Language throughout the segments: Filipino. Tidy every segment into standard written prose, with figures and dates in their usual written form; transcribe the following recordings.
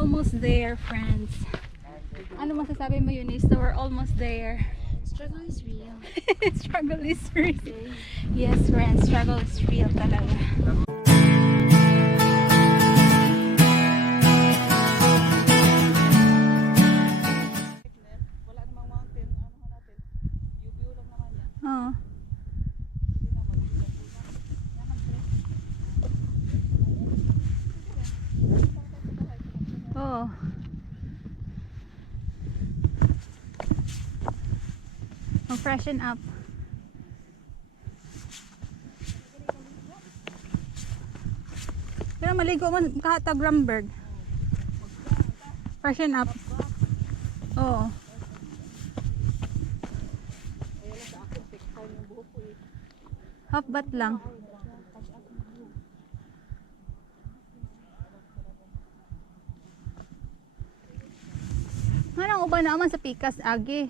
almost there, friends. Ano masasabi mo, Eunice? We're almost there. Struggle is real. Struggle is real. Yes, friends. Struggle is real talaga. Wala namang mountain. Ano natin? View lang naman yan. Oo. Oo. Mag-freshen up. Pero maligo man kahatag Ramberg. Freshen up. Oo. Half bath lang. Anong uban naman sa pikas agi?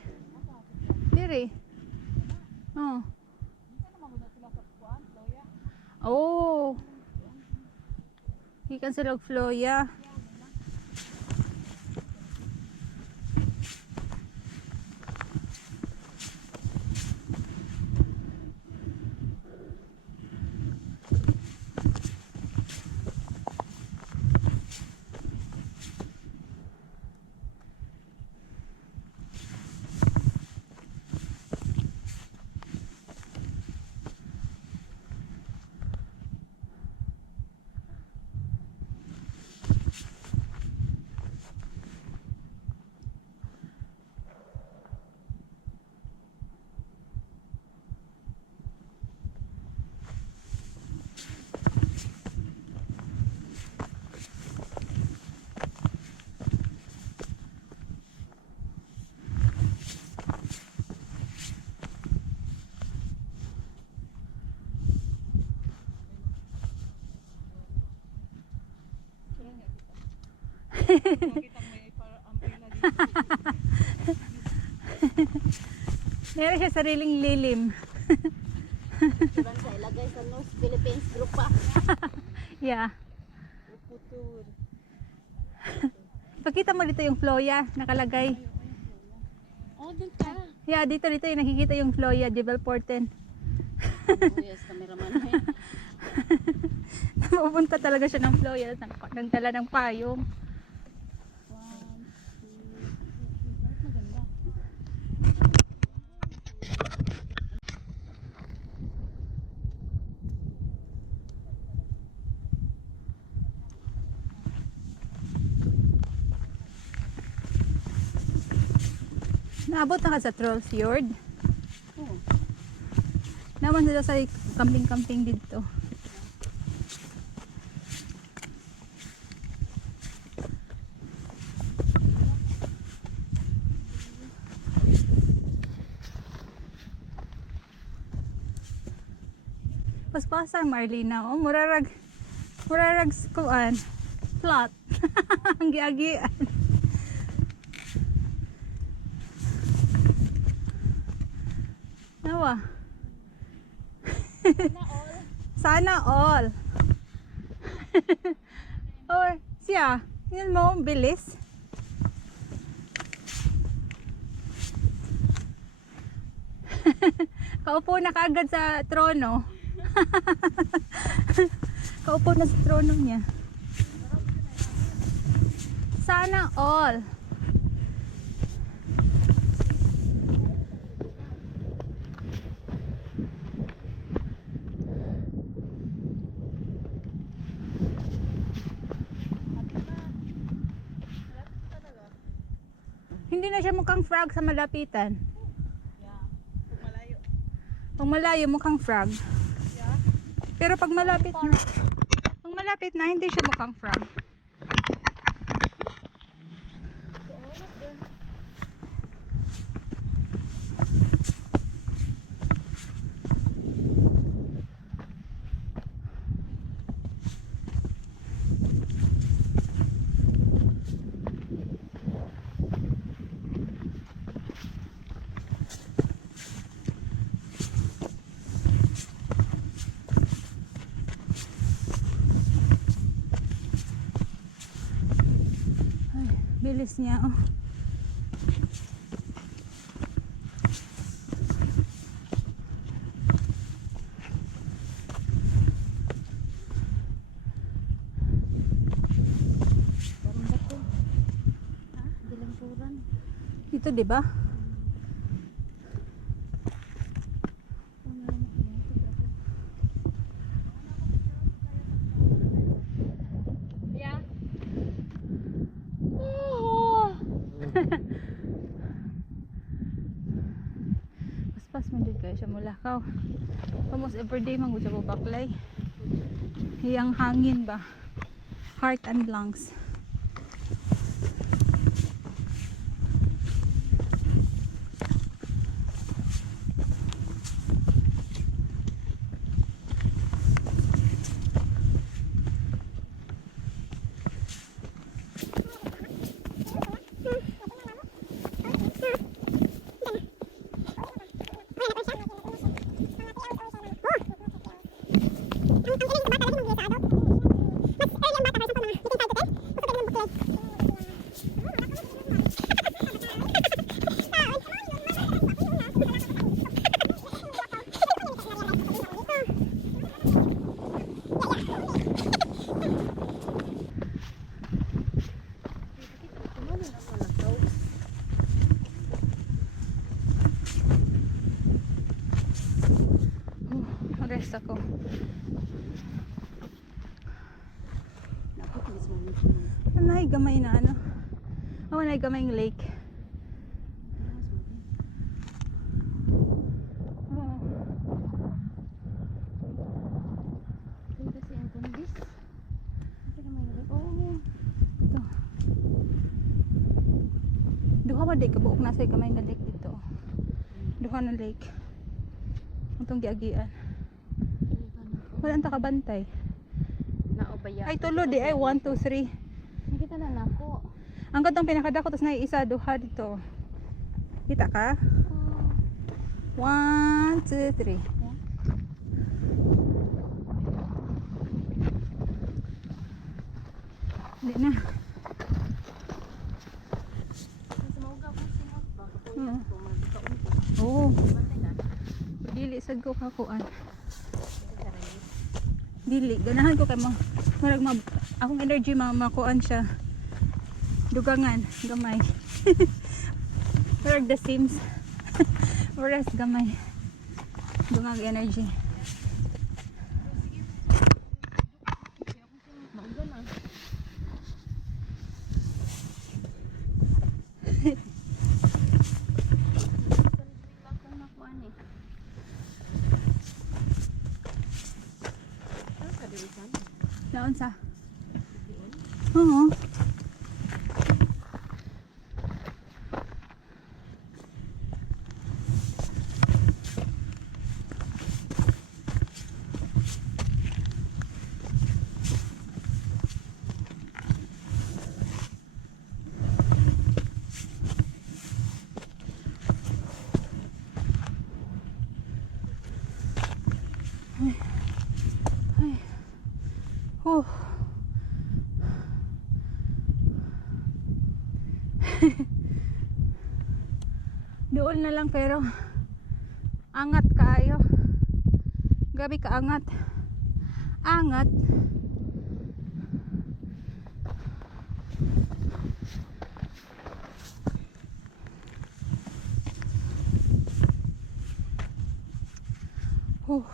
Dire. Oh. Oh. Ikan sila og Floya. Meron siya sariling lilim. Diba sa ilagay sa North Philippines group pa. Yeah. Putur. Pakita mo dito yung Floya nakalagay. Oh, dun ka. Yeah, dito yung nakikita yung Floya, Djevelporten. Oh, yes, cameraman. Pupunta talaga siya ng Floya, nagdala ng payong. Maganda. Naabot na ka sa Trolls Fjord. Oh. Naman sila sa camping-camping dito. Paspasan Marlina, oh, murarag kuan flat. Ang giagian. Nawa. Sana all. Oh, siya. Yun mo, bilis. Kaupo na kaagad sa trono. Kaupo na sa trono niya. Sana all. Hindi na siya mukhang frog sa malapitan. Yeah. Kung malayo. Pag malayo mukhang frog. Yeah. Pero pag malapit na, hindi siya mukhang frog. Bilis niya, oh. Parang bato. Ha? Djevelporten. Ito, di ba? Paspas man dyan kayo siya mulakaw. Almost everyday man siya bubaklay. Hiyang hangin ba? Heart and lungs. Rest ako. Anay gamay na ano. Oh, anay gamay ng lake. Oh. Ito kasi ang kondis. Ito naman yung Oh. Ito. Duha ba day kabuok na sa gamay nga lake dito. Duha na lake. Itong giagian. Wala ang takabantay. naobaya. Ay tulo di ay 1, 2, 3. Nakita na nako. Ang gandang pinakadako tapos na isa duha dito. Kita ka? 1, 2, 3. Hindi na. Sumauga ko sinot ba? Oo. Ko magkaon ko. Oo. Bantay na. Dili sad ko kakuan. Dili ganahan ko kay mo. Marag akong energy makuan siya. Dugangan gamay. Marag the Sims. Oras gamay. Dungag energy. Mauga na. Naon sa? Oo. Oh. Doon na lang pero angat kaayo. Gabi ka angat. Angat. Oh.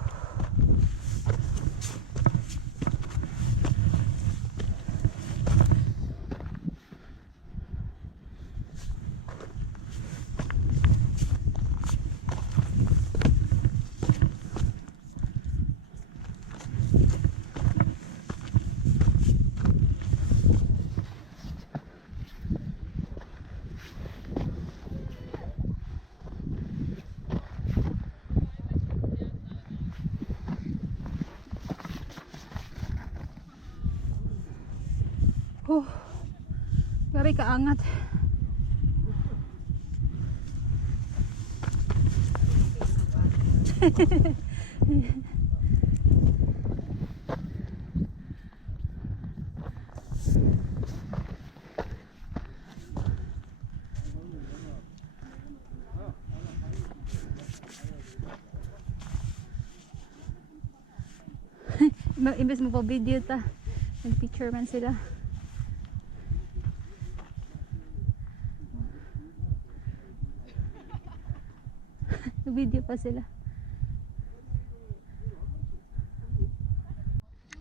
Grabe kaangat. Imbes mo pa video ta. Nag-picture man sila. Nag-video pa sila.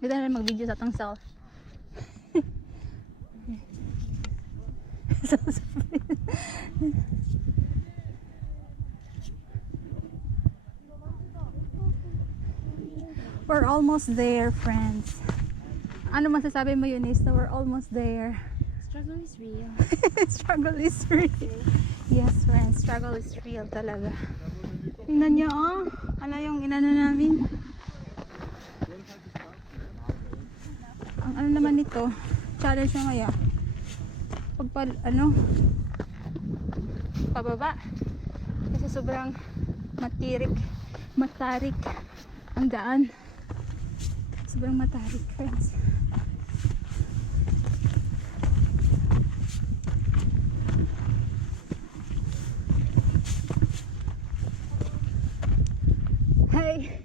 Kita na mag-video sa atong self. We're almost there, friends. Ano masasabi mo, Eunice, na we're almost there? Struggle is real. Struggle is real. Yes, friends, struggle is real talaga. Tingnan nyo, oh. Ano yung inano namin? Ang ano naman nito, challenge na ngaya. Pababa. Kasi sobrang matarik ang daan. Sobrang matarik, friends. Hey.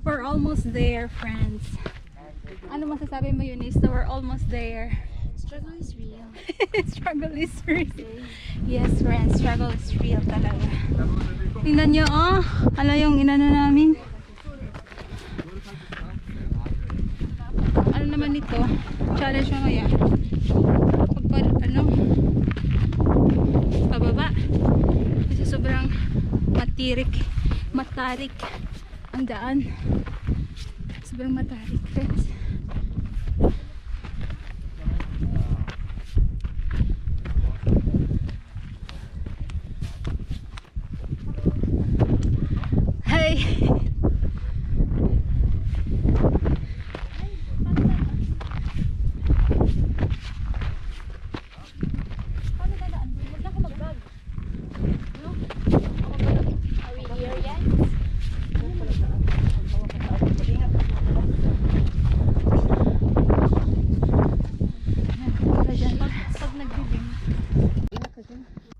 We're almost there, friends. Ano masasabi mo, Eunice, na we're almost there? Struggle is real. Struggle is real. Yes, friends, struggle is real talaga. Tingnan nyo, oh. Ano yung inano namin? Ano naman ito? Challenge mo kaya? Pababa. Kasi sobrang matarik ang daan. Sobrang matarik, friends. Hey. Are we here yet?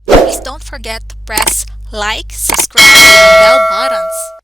Please don't forget to press like, subscribe, and bell buttons.